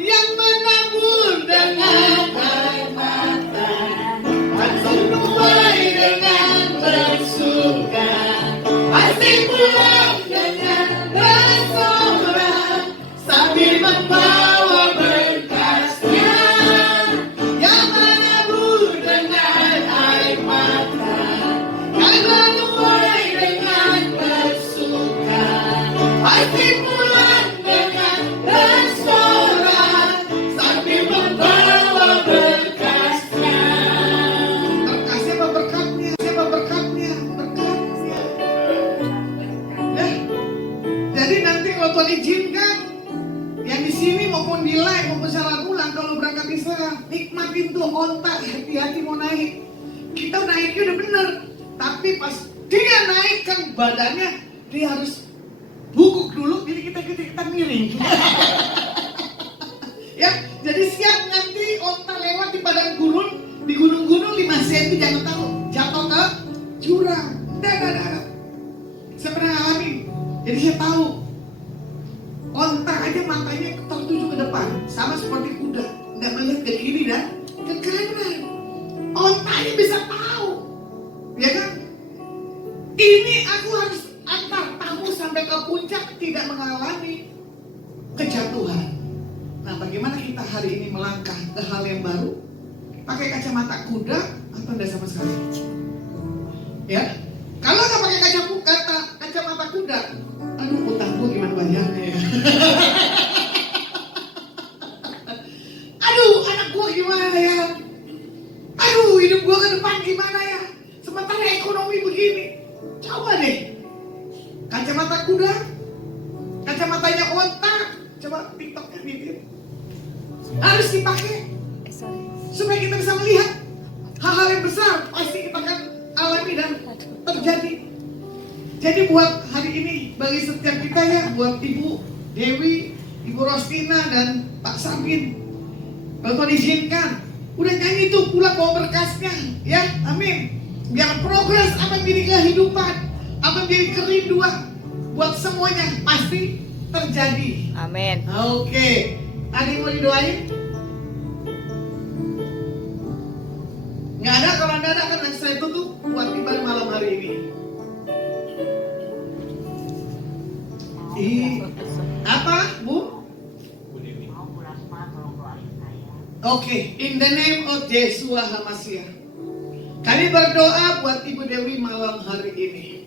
Yang menabur dengan air mata pasti menuai dengan bersuka, pasti pulang dengan bersorak sambil membawa berkasnya yang menabur dengan air mata dan menuai dengan bersuka, pasti pulang dengan bersorak sambil membawa berkasnya. Berkasnya apa berkatnya? Siapa berkatnya? Berkatnya. Ya. Jadi nanti kalau Tuhan izinkan, yang di sini maupun di live maupun secara ulang, kalau berangkat Israel, nikmatin tuh onta, hati-hati mau naik. Kita naiknya udah bener, tapi pas dia naikkan badannya, dia harus bungkuk dulu, jadi kita miring. Ya, jadi siap nanti onta lewat di padang gurun, di gunung-gunung 5 cm, jangan tahu jatuh ke jurang. Dah. Saya pernah alami, jadi saya tahu. Onta aja matanya tertuju ke depan, sama seperti kuda, nggak melihat ke kiri dan ke kanan. Ontanya bisa tahu, ya kan? Ini aku harus antar tamu sampai ke puncak tidak mengalami kejatuhan. Nah, bagaimana kita hari ini melangkah ke hal yang baru? Pakai kacamata kuda atau tidak sama sekali? Ya, kalau nggak pakai kacamata kuda, aduh utangku gimana bayarnya ya? Aduh anak gua gimana ya? Aduh hidup gua ke depan gimana ya? Sementara ekonomi begini. Coba deh, kacamata kuda, kacamatanya onta, coba TikToknya bikin. Harus dipakai supaya kita bisa melihat hal-hal yang besar pasti kita akan alami dan terjadi. Jadi buat hari ini bagi setiap kita ya, buat Ibu Dewi, Ibu Rostina dan Pak Samin, kalau Tuhan izinkan, udah nyanyi tuh pulang bawa berkasnya, ya, amin. Biar progres apa menjadi kehidupan, apa menjadi kerinduan buat semuanya pasti terjadi. Amin. Oke, ada yang mau didoain? Nggak ada, kalau nggak ada kan saya tutup buat tiba malam hari ini. Apa, Bu? Oke, in the name of Yeshua HaMashiach, kami berdoa buat Ibu Dewi malam hari ini.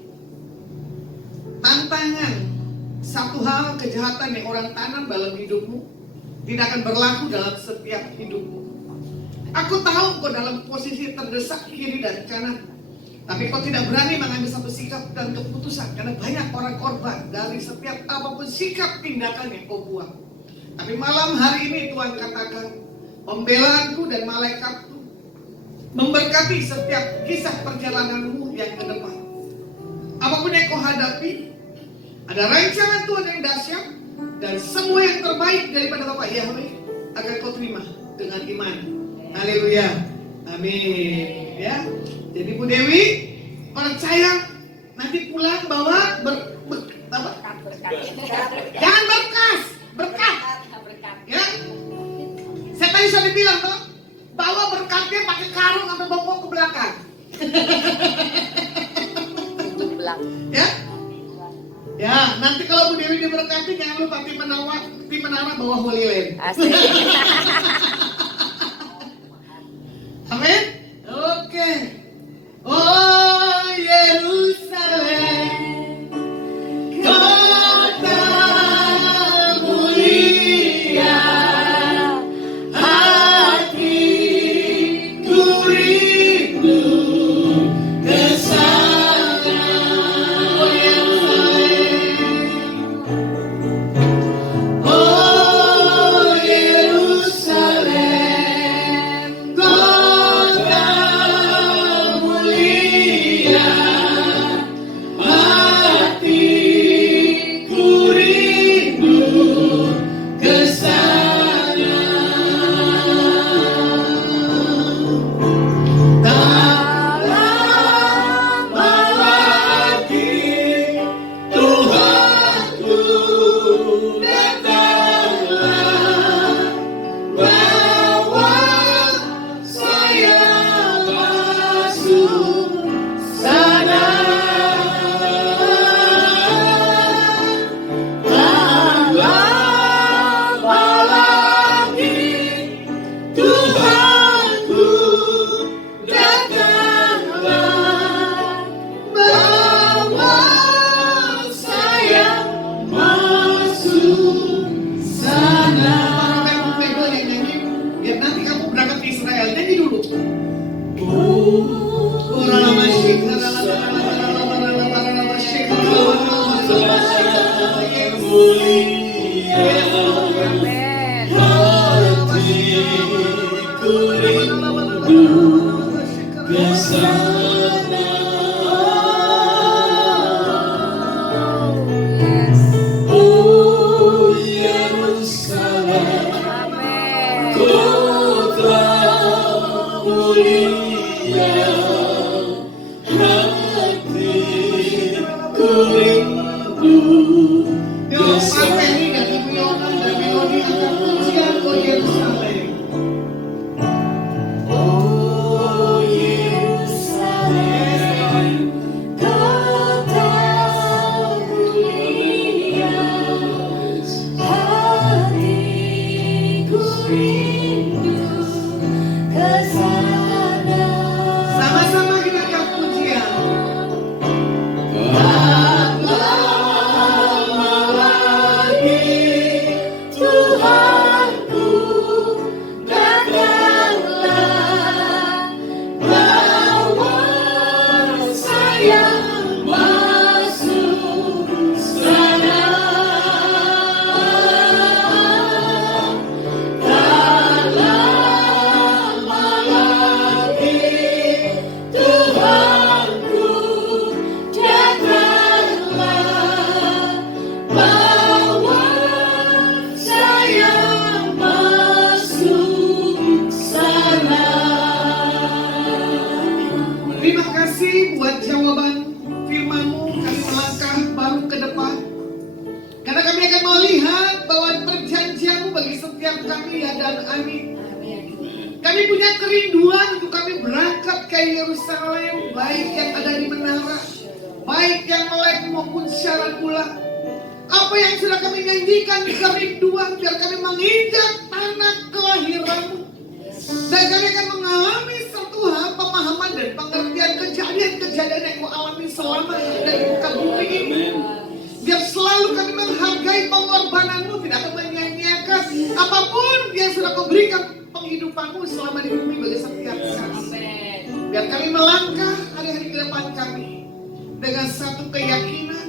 Tantangan, satu hal kejahatan yang orang tanam dalam hidupmu tidak akan berlaku dalam setiap hidupmu. Aku tahu kau dalam posisi terdesak kiri dan kanan, tapi kau tidak berani mengambil satu sikap dan keputusan karena banyak orang korban dari setiap apapun sikap tindakan yang kau buat. Tapi malam hari ini Tuhan katakan, pembelaanku dan malaikatku memberkati setiap kisah perjalananmu yang ke depan. Apapun yang kau hadapi, ada rancangan Tuhan yang dahsyat dan semua yang terbaik daripada Bapak Yahweh akan kau terima dengan iman. Haleluya, amin. Ya, jadi Bu Dewi percaya nanti pulang bawa jangan berkat. Ya, saya tadi sudah bilang toh, bawa berkatnya pakai karung atau bawa ke belakang. Ya, ya. Nanti kalau Bu Dewi diberkati jangan lupa tim menara bawa Holy Land. Asik. Amin. Oke. Oh Yerusalem, kota mulia, hatiku rindu ke sana. Oh Yerusalem, oh Yerusalem. mulia, Amin. hatiku rindu ke sana. Yes. Oh Yerusalem, Amin. kota mulia, hatiku rindu Yo, ke Pak Penny sana. dan Ibu Yona dan Melodi akan pujian Oh Yerusalem. Oh Yerusalem, kota mulia, hatiku rindu ke sana. Sama-sama kita akan pujian. Tak lama lagi Tuhanku datanglah, bawa saya masuk sana. Tak lama lagi Tuhanku datanglah, bawa saya masuk sana. Terima kasih buat jawaban firman-Mu. Kami melangkah baru ke depan. Karena kami akan melihat bahwa perjanjian-Mu bagi setiap kami ya dan amin. Kami punya kerinduan untuk kami berangkat ke Yerusalem, baik yang ada di menara, baik yang melek maupun secara bulan. Apa yang sudah kami nyanyikan di kerinduan, biar kami menginjak tanah kelahiran-Mu. Dan kami akan mengalami satu hal pemahaman dan pengertian kejadian-kejadian yang Kau alami selama dari muka bumi ini. Biar selalu kami menghargai pengorbanan-Mu, tidak akan menyanyiakan apapun yang sudah Kau berikan penghidupan-Mu selama di bumi bagi setiap kami. Biar kami melangkah hari-hari ke depan kami dengan satu keyakinan,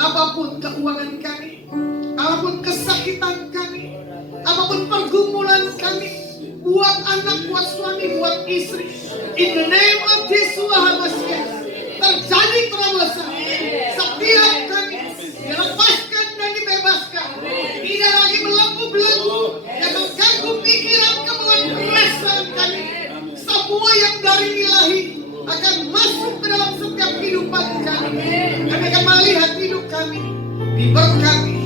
apapun keuangan kami, apapun kesakitan kami, apapun pergumulan kami, buat anak, buat suami, buat istri, in the name of Jesus HaMashiach, terjadi terobosan. Setiap kami dilepaskan dan dibebaskan, tidak lagi belenggu-belenggu yang mengganggu pikiran, kemauan, perasaan kami. Semua yang dari ilahi akan masuk ke dalam setiap kehidupan kami. Kami akan melihat hidup kami diberkati.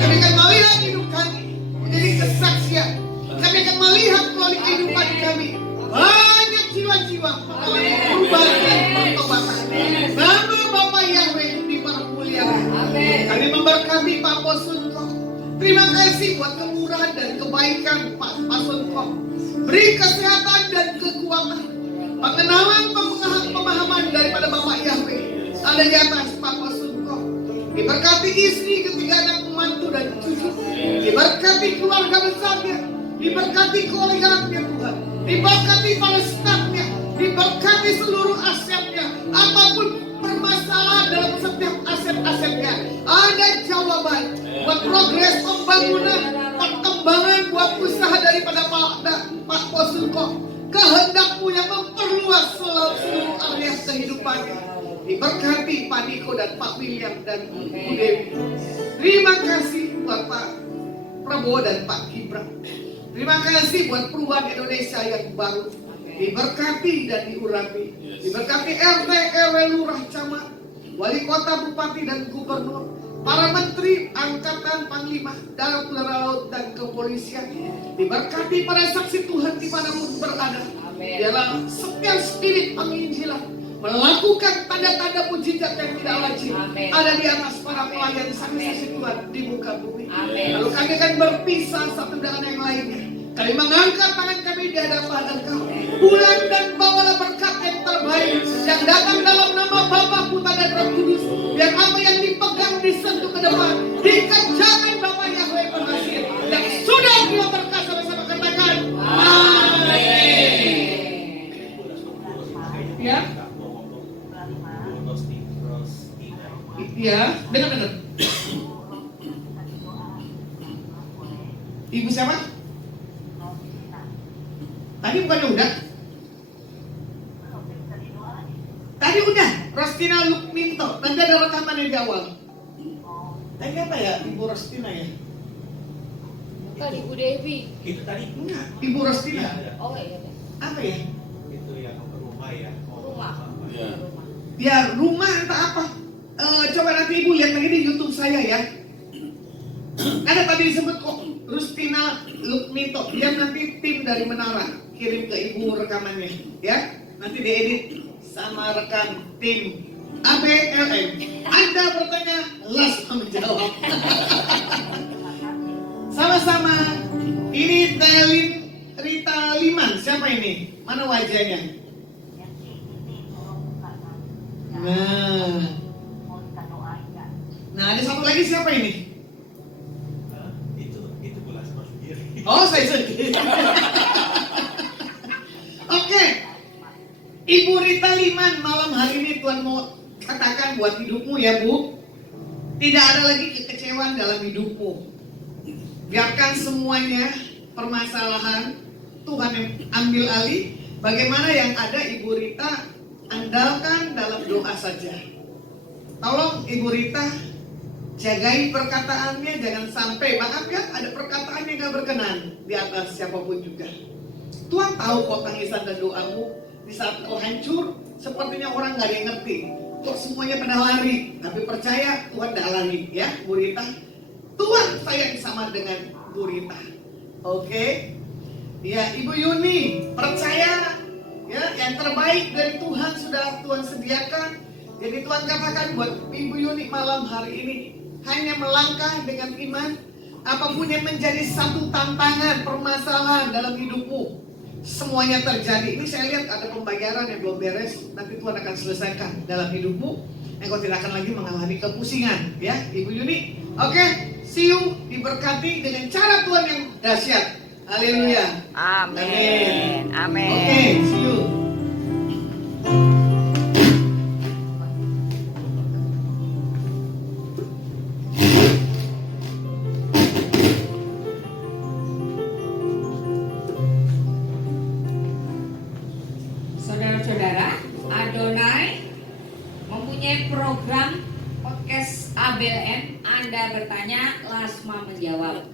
Kami akan melihat hidup kami menjadi kesaksian. Kami akan melihat melalui kehidupan kami banyak jiwa-jiwa mengalami perubahan dan pertobatan. Nama Bapa Yahweh dipermuliakan. Kami memberkati Pak Posunko. Terima kasih buat kemurahan dan kebaikan Pak Posunko. Beri kesehatan dan kekuatan, pengenalan, pemahaman daripada Bapak Yahweh ada di atas Pak Posunko. Diberkati istri, ketiga anak, mantu dan cucu. Diberkati keluarga besarnya. Diberkati keluarganya Tuhan. Diberkati para stafnya. Diberkati seluruh asetnya. Apapun permasalahan dalam setiap aset-asetnya, ada jawaban buat progres pembangunan, perkembangan buat usaha daripada Pak Posunko. Kehendak-Mu yang memperluas seluruh area kehidupannya. Diberkati Pak Niko dan Pak William dan Bu Dewi. Terima kasih buat Pak Prabowo dan Pak Gibran. Terima kasih buat perubahan Indonesia yang baru. Diberkati dan diurapi. Diberkati RT, RW, Lurah, Camat, Wali Kota, Bupati dan Gubernur, para menteri, angkatan, panglima, darat, udara, laut dan kepolisian. Diberkati para saksi Tuhan dimanapun berada. Dalam setiap spirit penginjilan, melakukan tanda-tanda mujizat yang tidak lazim ada di atas para pelayan saksi Tuhan di muka bumi. Lalu kami akan berpisah satu dengan yang lainnya. Kami mengangkat tangan kami di hadapan Engkau. Bulan dan bawalah berkat yang terbaik yang datang dalam nama Bapa, Putra dan Roh Kudus. Biar apa yang dipegang disentuh ke depan, dikerjakan Bapak Yahweh berhasil. Yang sudah kita berkat sama-sama katakan amin. Ya. Ya, benar-benar. Ibu siapa? Tadi bukannya udah? Tadi udah, Rostina Lukminto. Nanti ada rekaman yang di awal. Tadi apa ya, Ibu Rostina ya? Bukan Ibu Devi. Itu tadi Enggak, Ibu Rostina. Oh iya. Apa ya? itu yang rumah ya. Rumah. Ya. Rumah. Ya rumah entah apa. Coba nanti Ibu lihat lagi di YouTube saya ya. Ada tadi disebut kok Rustina Lukminto. Dia nanti tim dari Menara kirim ke Ibu rekamannya, ya. Nanti diedit sama rekan tim ABLM. Anda bertanya, Lasma menjawab. Sama-sama. Ini Rita Liman. Siapa ini? Mana wajahnya? Nah, ada satu lagi siapa ini? Itu belas mas sendiri. Oh, saya sendiri. Oke. Ibu Rita Liman, malam hari ini Tuhan mau katakan buat hidupmu ya, Bu. Tidak ada lagi kekecewaan dalam hidupmu. Biarkan semuanya permasalahan Tuhan yang ambil alih. Bagaimana yang ada Ibu Rita, andalkan dalam doa saja. Tolong Ibu Rita jagai perkataannya, jangan sampai, maaf ya, ada perkataan yang gak berkenan di atas siapapun juga. Tuhan tahu kok tangisan dan doamu. Di saat kau hancur, sepertinya orang gak ada yang ngerti. Kok semuanya pada lari, tapi percaya Tuhan gak lari ya, Bu Rita. Tuhan sayang sama dengan Bu Rita. Oke? Ya, Ibu Yuni, percaya ya, yang terbaik dari Tuhan sudah Tuhan sediakan. Jadi Tuhan katakan buat Ibu Yuni malam hari ini, hanya melangkah dengan iman. Apapun yang menjadi satu tantangan, permasalahan dalam hidupmu, semuanya terjadi. Ini saya lihat ada pembayaran yang belum beres. Nanti Tuhan akan selesaikan dalam hidupmu. Engkau tidak akan lagi mengalami kepusingan, ya Ibu Yuni. Oke, see you, diberkati dengan cara Tuhan yang dahsyat. Haleluya. Amin. Amin. Oke, see you. Saudara-saudara, Adonai mempunyai program podcast ABLM. Anda bertanya, Lasma menjawab.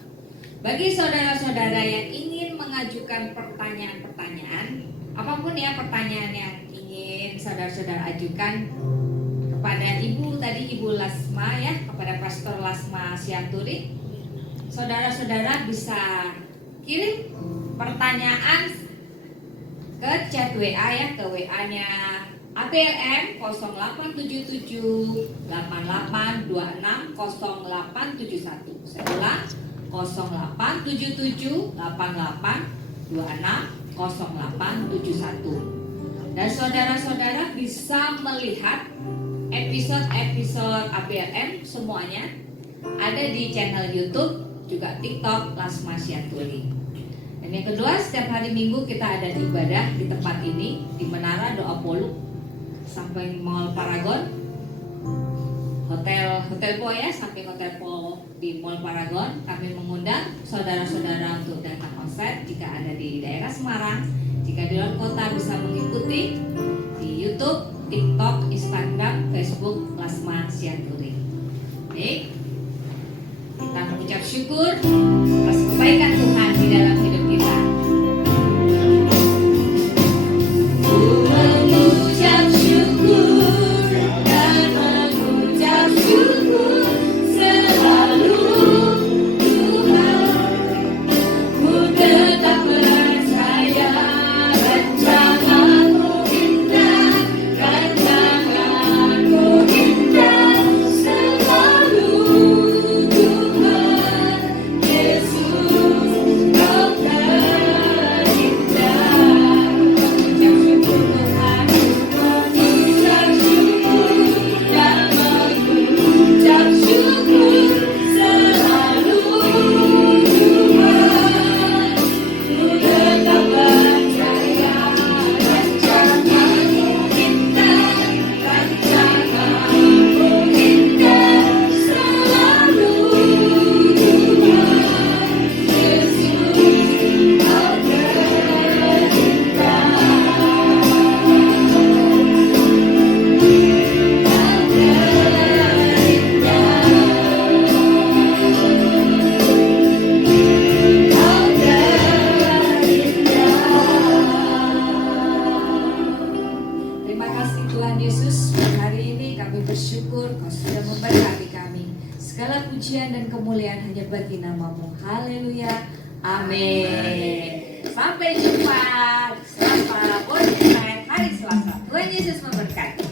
Bagi saudara-saudara yang ingin mengajukan pertanyaan-pertanyaan, apapun ya pertanyaan yang ingin saudara-saudara ajukan kepada Ibu tadi, Ibu Lasma ya, kepada Pastor Lasma Sianturi, saudara-saudara bisa kirim pertanyaan ke chat WA ya, ke WA-nya ABLM 0877 8826 0871. Saya ulang 0877 8826 0871. Dan saudara-saudara bisa melihat episode-episode ABLM semuanya ada di channel YouTube, juga TikTok Lasma Sianturi. Dan yang kedua, setiap hari Minggu kita ada di ibadah di tempat ini, di Menara Doa Poluk, samping Mall Paragon, Hotel Po ya, samping Hotel Po di Mall Paragon. Kami mengundang saudara-saudara untuk datang konser jika ada di daerah Semarang. Jika di luar kota bisa mengikuti di YouTube, TikTok, Instagram, Facebook Lasma Sianturi. Baik, kita mengucap syukur atas kebaikan Tuhan di dalam hidup kita. Mengucap syukur dan mengucap syukur selalu Tuhan. Ku tetap percaya rancangan-Mu indah, rancangan-Mu indah selalu Tuhan Yesus. kemuliaan hanya bagi namamu. Haleluya. Amin. Sampai jumpa. Selamat Worship Night hari Selasa. Tuhan Yesus memberkati.